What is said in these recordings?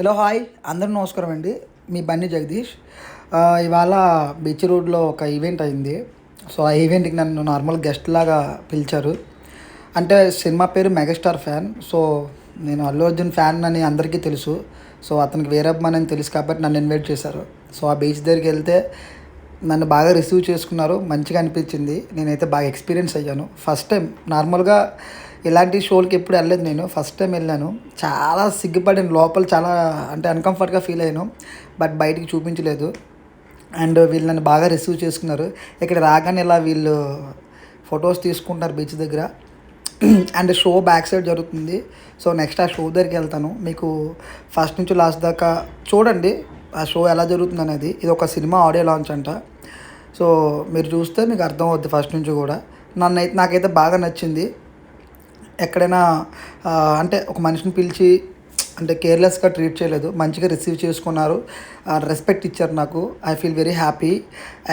Hello hi అందరూ నమస్కారం అండి. మీ బన్నీ జగదీష్. ఇవాళ బీచ్ రోడ్లో ఒక ఈవెంట్ అయింది. సో ఆ ఈవెంట్కి నన్ను నార్మల్ గెస్ట్ లాగా పిలిచారు. అంటే సినిమా పేరు మెగాస్టార్ ఫ్యాన్. సో నేను అల్లు అర్జున్ ఫ్యాన్ అని అందరికీ తెలుసు. సో అతనికి వీరబ్బన్ అని తెలుసు కాబట్టి నన్ను ఇన్వైట్ చేశారు. సో ఆ బీచ్ దగ్గరికి వెళ్తే నన్ను బాగా రిసీవ్ చేసుకున్నారు. మంచిగా అనిపించింది. నేనైతే బాగా ఎక్స్పీరియన్స్ అయ్యాను. ఫస్ట్ టైం నార్మల్గా ఇలాంటి షోలకి ఎప్పుడు వెళ్ళలేదు. నేను ఫస్ట్ టైం వెళ్ళాను. చాలా సిగ్గుపడిన లోపల చాలా అంటే అన్కంఫర్ట్గా ఫీల్ అయ్యాను. బట్ బయటికి చూపించలేదు. అండ్ వీళ్ళు నన్ను బాగా రిసీవ్ చేసుకున్నారు. ఇక్కడ రాగానే ఇలా వీళ్ళు ఫొటోస్ తీసుకుంటారు బీచ్ దగ్గర. అండ్ షో బ్యాక్ సైడ్ జరుగుతుంది. సో నెక్స్ట్ ఆ షో దగ్గరికి వెళ్తాను. మీకు ఫస్ట్ నుంచి లాస్ట్ దాకా చూడండి ఆ షో ఎలా జరుగుతుంది అనేది. ఇది ఒక సినిమా ఆడియో లాంచ్ అంట. సో మీరు చూస్తే మీకు అర్థం అవుద్ది ఫస్ట్ నుంచి కూడా. నాకైతే బాగా నచ్చింది. ఎక్కడైనా అంటే ఒక మనిషిని పిలిచి అంటే కేర్లెస్గా ట్రీట్ చేయలేదు. మంచిగా రిసీవ్ చేసుకున్నారు. రెస్పెక్ట్ ఇచ్చారు నాకు. I feel very happy.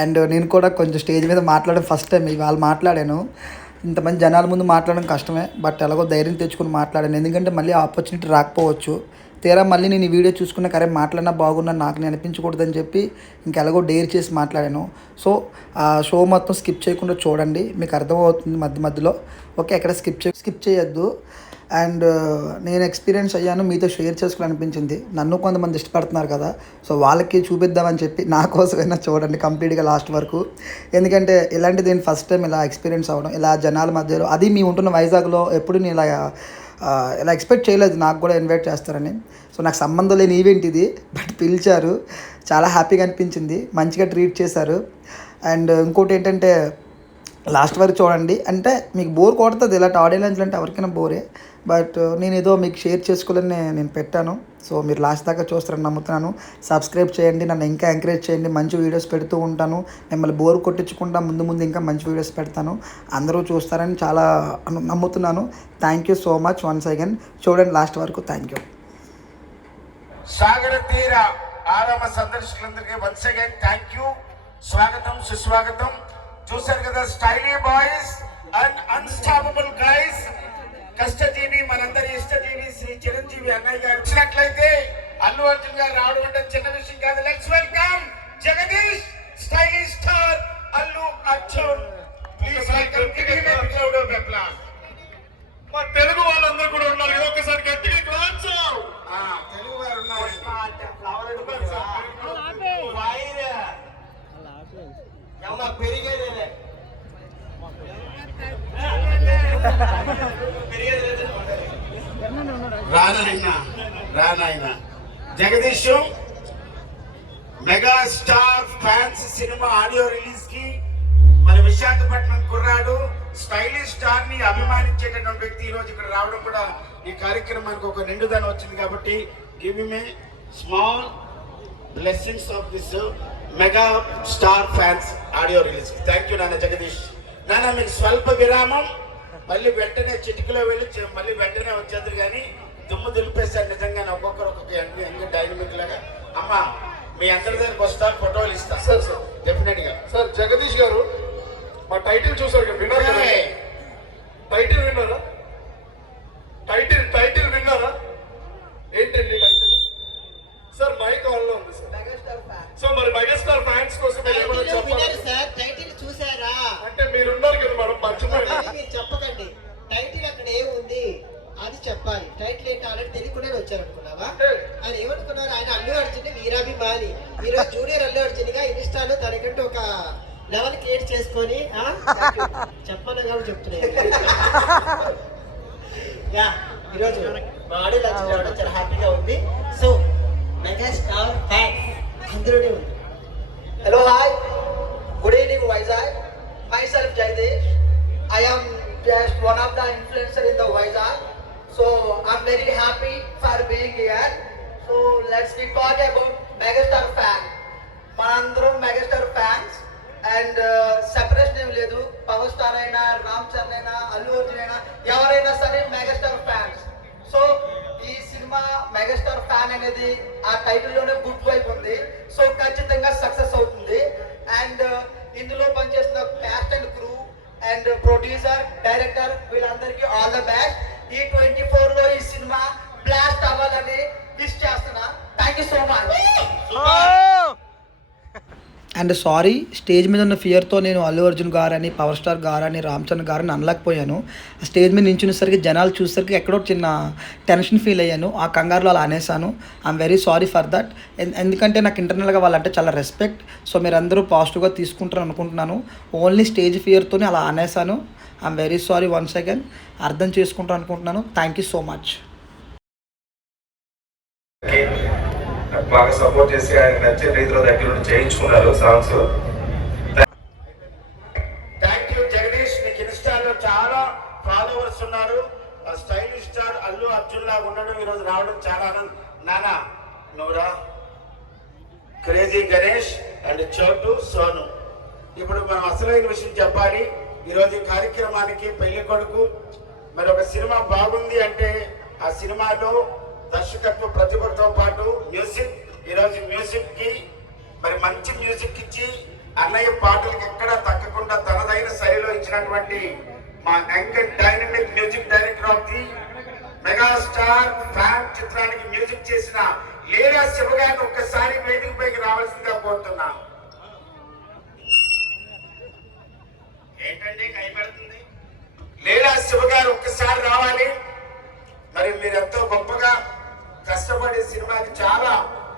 And నేను కూడా కొంచెం స్టేజ్ మీద మాట్లాడడం ఫస్ట్ టైం ఇవాళ మాట్లాడాను. ఇంతమంది జనాల ముందు మాట్లాడడం కష్టమే. బట్ ఎలాగో ధైర్యం తెచ్చుకుని మాట్లాడాను. ఎందుకంటే మళ్ళీ ఆపర్చునిటీ రాకపోవచ్చు. తీరా మళ్ళీ నేను ఈ వీడియో చూసుకున్న కరే మాట్లాడినా బాగున్నా నాకు నేను అనిపించకూడదని చెప్పి ఇంకెలాగో డేర్ చేసి మాట్లాడాను. సో ఆ షో మొత్తం స్కిప్ చేయకుండా చూడండి. మీకు అర్థమవుతుంది మధ్య మధ్యలో. ఓకే, ఎక్కడ స్కిప్ చేయొద్దు. అండ్ నేను ఎక్స్పీరియన్స్ అయ్యాను, మీతో షేర్ చేసుకోవాలనిపించింది. నన్ను కొంతమంది ఇష్టపడుతున్నారు కదా, సో వాళ్ళకి చూపిద్దామని చెప్పి నా కోసమైనా చూడండి కంప్లీట్గా లాస్ట్ వరకు. ఎందుకంటే ఇలాంటిది నేను ఫస్ట్ టైం ఇలా ఎక్స్పీరియన్స్ అవ్వడం, ఇలా జనాల మధ్యలో, అది మీ ఉంటున్న వైజాగ్లో ఎప్పుడు నేను ఇలా ఎక్స్పెక్ట్ చేయలేదు నాకు కూడా ఇన్వైట్ చేస్తారని. సో నాకు సంబంధం లేని ఈవెంట్ ఇది, బట్ పిలిచారు. చాలా హ్యాపీగా అనిపించింది. మంచిగా ట్రీట్ చేశారు. అండ్ ఇంకోటి ఏంటంటే లాస్ట్ వరకు చూడండి. అంటే మీకు బోర్ కొడుతుంది ఇలాంటి ఆడియో లాంచ్లు అంటే ఎవరికైనా బోరే. బట్ నేను ఏదో మీకు షేర్ చేసుకోవాలని నేను పెట్టాను. సో మీరు లాస్ట్ దాకా చూస్తారని నమ్ముతున్నాను. సబ్స్క్రైబ్ చేయండి, నన్ను ఇంకా ఎంకరేజ్ చేయండి. మంచి వీడియోస్ పెడుతూ ఉంటాను. మిమ్మల్ని బోర్ కొట్టించకుండా ముందు ఇంకా మంచి వీడియోస్ పెడతాను. అందరూ చూస్తారని చాలా నమ్ముతున్నాను. Thank you so much once again. చూడండి లాస్ట్ వరకు. Thank you. సాగర తీర ఆరామ సందర్శకులందరికీ వన్స్ అగైన్ థ్యాంక్ యూ. స్వాగతం, సుస్వాగతం. చూశారు కదా, స్టైలీ బాయ్స్ అండ్ అన్స్టాపబుల్ గైస్. కష్టజీవి, మనందరి ఇష్టజీవి శ్రీ చిరంజీవి అన్నయ్య గారు వచ్చినట్లయితే అల్లు అర్జున్ గారు రావడం అంటే చిన్న విషయం కాదు. Let's welcome Jagadish, stylish star Allu Arjun. Please welcome, give him a crowd of applause. మా తెలుగు వాళ్ళందరూ కూడా ఉన్నారు కదా, ఒకసారి గట్టిగా క్లాప్స్. తెలుగు వారు ఉన్నారు. పెరిగేదే రానాయన Jagadish megastar fans cinema audio release కి మన విశాఖపట్నం కుర్రాడు స్టైలిష్ స్టార్ ని అభిమానించేటటువంటి వ్యక్తి ఈ రోజు ఇక్కడ రావడం కూడా ఈ కార్యక్రమానికి ఒక నిండుదనం వచ్చింది. కాబట్టి give him a small blessings of this mega star fans audio release. Thank you నాన్న జగదీష్. నాన్న మీకు స్వల్ప విరామం, మళ్ళీ వెంటనే చిటికలో వెళ్ళి మళ్ళీ వెంటనే వచ్చేద్దరు. కానీ దుమ్ము దులిపేస్తారు నిజంగా. ఒక్కొక్కరు ఒక్కొక్క యంగ్ డైనమిక్ లాగా. అమ్మ మీ అందరి దగ్గరకు వస్తా, ఫోటోలు ఇస్తా. సార్ సార్ డెఫినెట్ గా. సార్ జగదీష్ గారు మా టైటిల్ చూసారు కదా, విన్నారు కదా? టైటిల్ విన్నారా? టైటిల్ విన్నారా? ఏంటండి టైటిల్? సార్ మైక్ ఆన్ లో ఉంది సార్. సో మరి మెగాస్టార్ ఫ్యాన్స్ కోసం మీరు ఏమైనా చెప్పాలి సార్? టైటిల్ చూసారా అంటే మీరు ఉన్నారు కదా మేడం, మర్చిపోయారు. మీరు చెప్పకండి. టైటిల్ అక్కడ ఏముంది అది చెప్పాలి. టైటిల్ ఏంటి ఆల్రెడీ తెలియకుండా వచ్చారనుకున్నావా? ఆయన ఏమనుకున్నారు? ఆయన అల్లు అర్జున్ వీరాభిమాని. ఈరోజు జూనియర్ అల్లు అర్జున్ గా ఇన్స్టాలో తనకంటూ ఒక లెవెల్ క్రియేట్ చేసుకొని చెప్పాలి కాబట్టి చెప్తున్నాయి. యా, ఈరోజు మా ఆడియో లాంచ్ రావడం చాలా హ్యాపీగా ఉంది. సో మెగాస్టార్ ఫ్యాన్స్ అందరూనే ఉంది. Hello, hi. Good evening, Vizag. Myself Jagdish. I am just one of the influencer in the Vizag. So I'm very happy for being here. So let's talk about Megastar fan. Manandram Megastar fans and separation em ledu. Power Star aina, Ram Charan aina, Allu Arjun aina, evaraina sare Megastar fans. So ఈ cinema megastar fan అనేది ఆ టైటిల్లోనే good vibe ఉంది. So ఖచ్చితంగా success అవుతుంది. And ఇందులో పనిచేస్తున్న caste and crew and producer, director వీళ్ళందరికీ all the best. ఈ 24లో ఈ సినిమా బ్లాస్ట్ అవ్వాలని విష్ చేస్తున్నా. అండ్ సారీ, స్టేజ్ మీద ఉన్న ఫియర్తో నేను అల్లు అర్జున్ గారని, పవర్ స్టార్ గారని, రామ్ చరణ్ గారని అనలేకపోయాను. ఆ స్టేజ్ మీద నించునేసరికి జనాలు చూసేసరికి ఎక్కడో చిన్న టెన్షన్ ఫీల్ అయ్యాను. ఆ కంగారులో అలా అనేసాను. I'm very sorry for that. ఎందుకంటే నాకు ఇంటర్నల్గా వాళ్ళంటే చాలా రెస్పెక్ట్. సో మీరు అందరూ పాజిటివ్గా తీసుకుంటారు అనుకుంటున్నాను. ఓన్లీ స్టేజ్ ఫియర్తోనే అలా అనేసాను. I'm very sorry once again. అర్థం చేసుకుంటారు అనుకుంటున్నాను. Thank you so much. బాగా సపోర్ట్ చేసి ఆయన నచ్చిన రీతిలో దగ్గర నుండి చేయించుకున్నారు సాంగ్స్. Thank you Jagadish. నీకు ఇన్స్టాలో చాలా ఫాలోవర్స్ ఉన్నారు. స్టైలిష్ స్టార్ అల్లు అర్జున్ లాగా ఉండడం ఈరోజు రావడం చాలా ఆనందం. నానా నువ్వురా, క్రేజీ గణేష్ అండ్ చోటు సోను. ఇప్పుడు మనం అసలైన విషయం చెప్పాలి. ఈరోజు ఈ కార్యక్రమానికి పెళ్లి కొడుకు మరి ఒక సినిమా బాగుంది అంటే ఆ సినిమాలో దర్శకత్వ ప్రతిభతో పాటు మ్యూజిక్, ఈరోజు మ్యూజిక్ కి మరి మంచి మ్యూజిక్ ఇచ్చి అన్నయ్య పాటలకు ఎక్కడా తగ్గకుండా తనదైన శైలిలో ఇచ్చినటువంటి మా young and dynamic music director of the megastar fan చిత్రానికి మ్యూజిక్ చేసిన లీలా శివ గారిని ఒక్కసారి వేదిక పైకి రావాల్సిందిగా కోరుతున్నా. ఏంటంటే కైపెడుతుంది లీలా శివ గారు ఒక్కసారి రావాలి. మరి మీరు ఎంతో గొప్పగా కష్టపడే సినిమాకి చాలా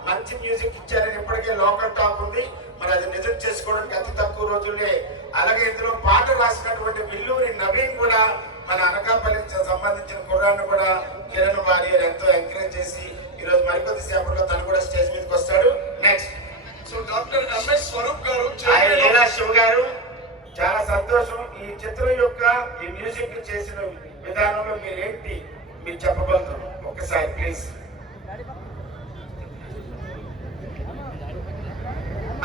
మంచి మ్యూజిక్ ఇచ్చారని ఇప్పటికే లోకల్ టాక్ ఉంది. మరి అది నిజం చేసుకోవడానికి అతి తక్కువ రోజులే. అలాగే ఇందులో పాట రాసినటువంటి విల్లూరి నవీన్ కూడా మన అనకాపల్లికి సంబంధించిన కుర్రాన్ని కూడా కిరణ్ వారియర్ ఎంతో ఎంకరేజ్ చేసి ఈరోజు మరికొద్ది సేపట్లో తను కూడా స్టేజ్ మీదకి వస్తాడు. Next so doctor MS Swaroop garu, ఆయన లీలా శివ గారు. చాలా సంతోషం. ఈ చిత్రం యొక్క ఈ మ్యూజిక్ చేసిన విధానంలో మీరేంటి మీరు చెప్పగలుగుతారు ఒకసారి ప్లీజ్.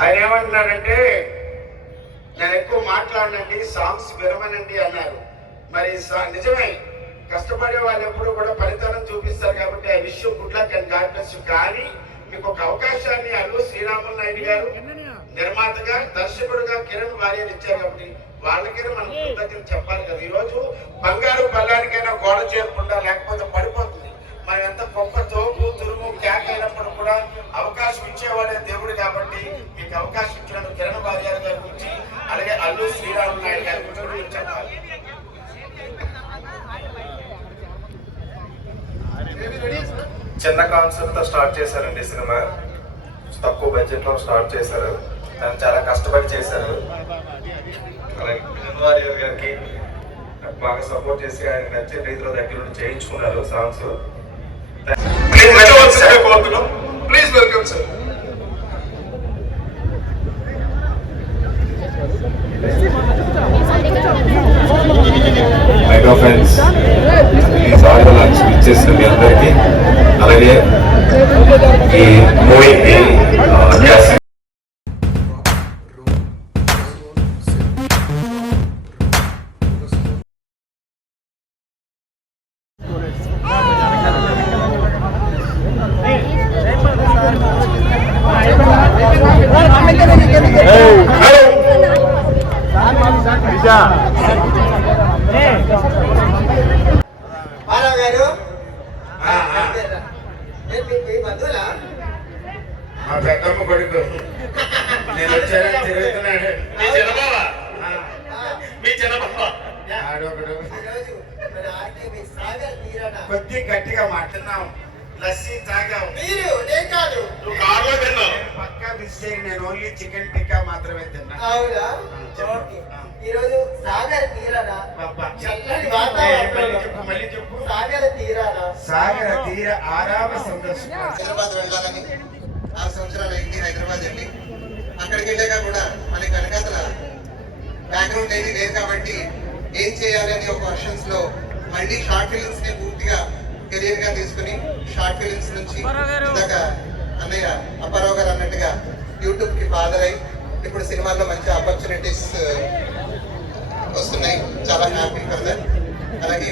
ఆయన ఏమంటున్నారంటే నేను ఎక్కువ మాట్లాడనండి, సాంగ్స్ విరమనండి అన్నారు. మరి నిజమే, కష్టపడే వాళ్ళు ఎప్పుడు కూడా ఫలితాలను చూపిస్తారు కాబట్టి ఆ విషయం good luck and God bless you. కానీ మీకు ఒక అవకాశాన్ని అల్లు శ్రీరాములు నాయుడు గారు నిర్మాతగా, దర్శకుడుగా కిరణ్ వారియర్ ఇచ్చారు కాబట్టి వాళ్ళకైనా మనం కృతజ్ఞతలు చెప్పాలి కదా. ఈరోజు బంగారు బల్లానికైనా గోడ చేయకుండా లేకపోతే పడిపోతుంది. మనం ఎంత గొప్ప తోపు తురుము క్యాక్ అయినప్పుడు కూడా అవకాశం ఇచ్చేవాడే దేవుడు కాబట్టి మీకు అవకాశం ఇచ్చిన కిరణ్ వారియర్ గారి గురించి అలాగే అల్లు శ్రీరాములు నాయుడు గారి గురించి కూడా మీరు చెప్పాలి. చిన్న కాన్సెప్ట్ తో స్టార్ట్ చేశారండి సినిమా. తక్కువ బడ్జెట్ లో స్టార్ట్ చేశారు. దాన్ని చాలా కష్టపడి చేశారు. అలాగే కిరణ్ వారియర్ గారికి బాగా సపోర్ట్ చేసి ఆయన నచ్చిన రీతిలో దగ్గర నుండి చేయించుకున్నారు songs. Please welcome sir. Mega friends ఈ సాంగ్స్ ఇచ్చేసిన మీ అందరికీ, అలాగే ఈ మూవీకి బాలరావు గారు ఆ, ఆ. మీ బంధువులా? మా పెద్దమ్మ కొడుకు నేను వచ్చానని తిరుగుతున్నాడు. మీ చిన్నబావా? ఆ, మీ చిన్నబావా? ఆడొకడు ఈరోజు మన ఆర్కేబీ సాగర్ తీరన కొద్ది గట్టిగా మాట్లాడినావు. లస్సీ తాగావు. మీరు నేను కాదు. నువ్వు కార్లో తిన్నావు. నేను పక్కా మిస్టేక్. నేను ఓన్లీ చికెన్ టిక్కా మాత్రమే తిన్నా. అవునా? చెప్పు. ఓకే. ఈరోజు సాగర్ తీరన అబ్బా. చల్లని మళ్ళీ వాతావరణంలో చెప్పు, మళ్ళీ చెప్పు. సాగర్ తీరాన సాగర తీర ఆరామ సందర్శన. హైదరాబాద్ వెళ్ళాలని 6 సంవత్సరాలు అయింది. హైదరాబాద్ వెళ్ళి అక్కడికి వెళ్ళాక కూడా మనకి వెనకాతల బ్యాక్గ్రౌండ్ ఏది లేదు కాబట్టి ఏం చేయాలి అని ఒక వర్షన్స్ లో మళ్ళీ షార్ట్ ఫిలిమ్స్ ని పూర్తిగా కెరీర్ గా తీసుకుని షార్ట్ ఫిలిమ్స్ నుంచి ఇందాక అన్నయ్య అప్పారావు గారు అన్నట్టుగా యూట్యూబ్ కి ఫాదర్ అయి ఇప్పుడు సినిమాల్లో మంచి ఆపర్చునిటీస్ వస్తున్నాయి. చాలా హ్యాపీ ఫర్ దట్. అలాగే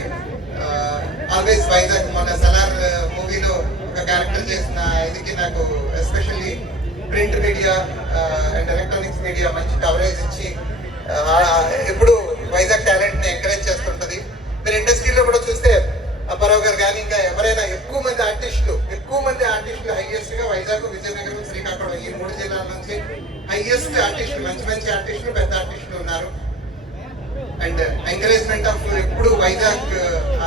ఆల్వేస్ వైజాగ్ మన సలార్ మూవీలో ఒక క్యారెక్టర్ చేసిన ఇదికి నాకు especially print media and electronics media మంచి కవరేజ్ ఇచ్చి ఎప్పుడు వైజాగ్ టాలెంట్ ని ఎంకరేజ్ చేస్తుంటది. మీరు ఇండస్ట్రీలో కూడా చూస్తే అప్పారావు గారు కానీ ఇంకా ఎవరైనా ఎక్కువ మంది ఆర్టిస్టులు హైయెస్ట్ గా వైజాగ్, విజయనగరం, శ్రీకాకుళం ఈ 3 జిల్లాల నుంచి హైయెస్ట్ ఆర్టిస్ట్ ఎంకరేజ్మెంట్ ఆఫ్ ఎప్పుడు వైజాగ్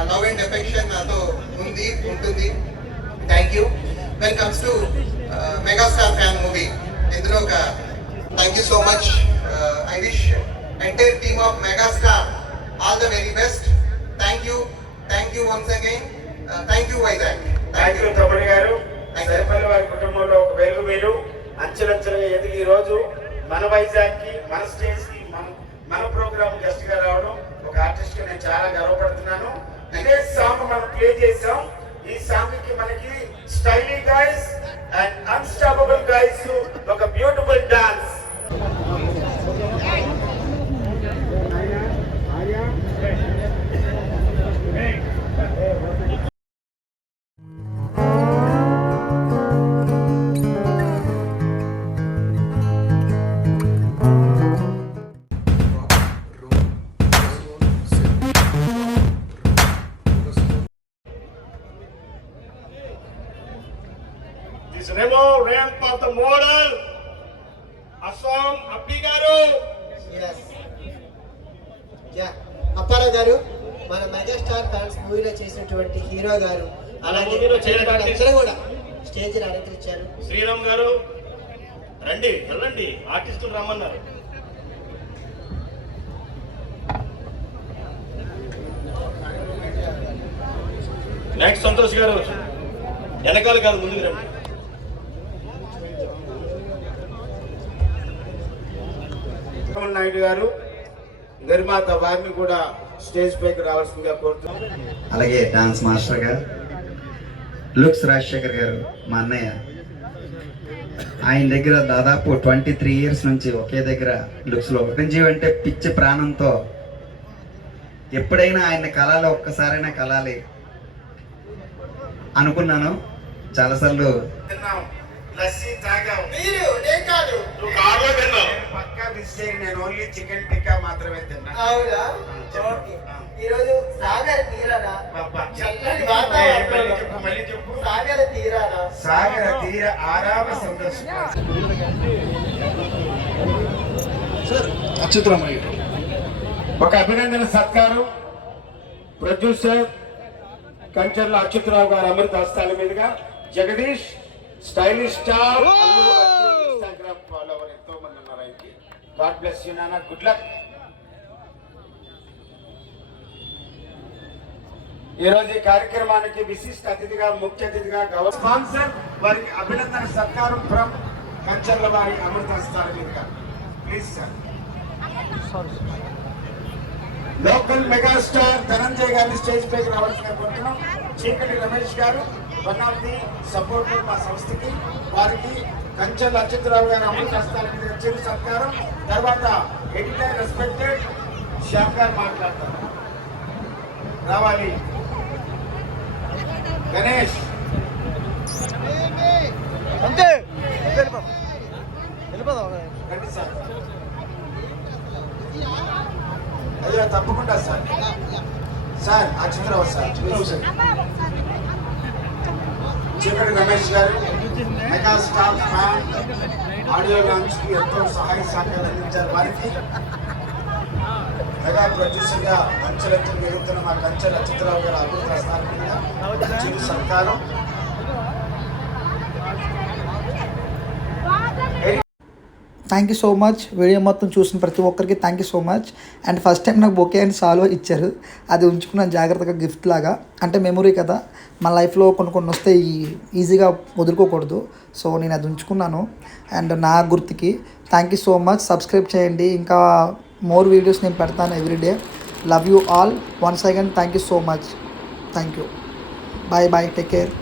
లవ్ అండ్ ఎఫెక్షన్ నాతో ఉంది ఉంటుంది. Thank you. When comes to megastar fan movie, ఇందులో ఒక thank you so much. I wish entire team of megastar all the very best. Thank you once again. Thank you Vizag. Thank you తమ్ముడు గారు. సరిపల్లి వారి కుటుంబంలో ఒక వెలుగు మీరు అంచెలంచెలుగా ఎదిగి ఈ రోజు మన వైజాగ్ కి, మన స్టేజ్ కి, మన ప్రోగ్రామ్ గెస్ట్ గా రావడం ఒక ఆర్టిస్ట్ గా నేను చాలా గర్వపడుతున్నాను. ఇదే సాంగ్ మనం ప్లే చేసాం. ఈ సాంగ్ కి మనకి స్టైలీ గైస్ అండ్ అన్స్టాపబుల్ గైస్ ఒక beautiful dance. This Remo ramp of the model, Assam Abdi Garu. Apparao గారు, మన మెగాస్టార్ ఫ్యాన్స్ మూవీలో చేసినటువంటి హీరో గారు, అలాగే మూవీలో చేసినటువంటి అందరూ కూడా స్టేజ్ అలంకరించారు. శ్రీరామ్ గారు రండి, వెళ్ళండి, ఆర్టిస్టులు రమ్మన్నారు. నెక్స్ట్ సంతోష్ గారు వెనకాల కాదు, ముందుకు రండి. నాయుడు గారు నిర్మాత వారిని కూడా స్టేజ్ పైకి రావాల్సిందిగా కోరుతున్నాం. అలాగే డాన్స్ మాస్టర్ గారు లుక్స్ రాజశేఖర్ గారు, మా అన్నయ్య. ఆయన దగ్గర దాదాపు 23 years నుంచి ఒకే దగ్గర లుక్స్లో చిరంజీవి అంటే పిచ్చి ప్రాణంతో ఎప్పుడైనా ఆయన కలాలి, ఒక్కసారైనా కలాలి అనుకున్నాను. చాలాసార్లు తిన్నాం, లస్సీ తాగాం. మీరు నేను కాదు. నువ్వు కార్లో తిన్నావు. పక్కా మిస్టేక్, నేను ఓన్లీ చికెన్ టిక్కా మాత్రమే తిన్నా. అవునా? ఓకే. ఈరోజు సాగర్ తీరానా? చక్కని వాతావరణంలో మళ్ళీ చెప్పు. సాగర తీరానా? సాగర తీర ఆరామ సందర్శన. ఒక అభినందన సత్కారం ప్రొడ్యూసర్ కంచర్ల అచ్యుతరావు గారు అమృత హస్తాల మీదుగా Jagadish stylish star Instagram follower ఎంతో మంది ఉన్నారు ఆయనకి. గాడ్ బ్లెస్ యూ నాన్న, గుడ్ లక్. ఈ రోజు ఈ కార్యక్రమానికి విశిష్ట అతిథిగా, ముఖ్య అతిథిగా స్పాన్సర్ వారికి అభినందన సత్కారం ఫ్రమ్ కంచర్ల వారి అమృత హస్తాల మీదుగా. Please sir. Local megastar Dhananjay గారిని స్టేజ్ పైకి రావాల్సిన కోరుతున్నాం. చీకటి రమేష్ గారు వన్ ఆఫ్ ది సపోర్టర్ మా సంస్థకి, వారికి కంచెల అచ్యుతరావు గారు అమృత హస్తాల మీద చిరు సత్కారం. తర్వాత ఎడిటర్ రెస్పెక్టెడ్ శ్యామ్ గారు మాట్లాడతారు. రావాలి గణేష్. అంతే రండి సార్. అయ్యో తప్పకుండా సార్. సార్ అచ్యుతరావు సార్, చీకటి రమేష్ గారు mega star fan audio launch కి ఎంతో సహాయ సహకారాలు అందించారు. వారికి మెగా ప్రొడ్యూసర్ గా అంచెలంచెలు ఎదుగుతున్న మా కంచెల అచ్యుతరావు గారు అభివృద్ధి స్థానికంగా చిరు సత్కారం. Thank you so much. Video మొత్తం చూసిన ప్రతి ఒక్కరికి thank you so much. And first time నాకు బొకే అండ్ సాల్వ్ ఇచ్చారు, అది ఉంచుకున్నాను జాగ్రత్తగా గిఫ్ట్ లాగా. అంటే మెమొరీ కదా, మన లైఫ్లో కొన్ని వస్తే ఈజీగా వదులుకోకూడదు. సో నేను అది ఉంచుకున్నాను అండ్ నా గుర్తుకి. Thank you so much. Subscribe చేయండి, ఇంకా మోర్ వీడియోస్ నేను పెడతాను everyday. Love you all once again. Thank you so much. Thank you. Bye bye, take care.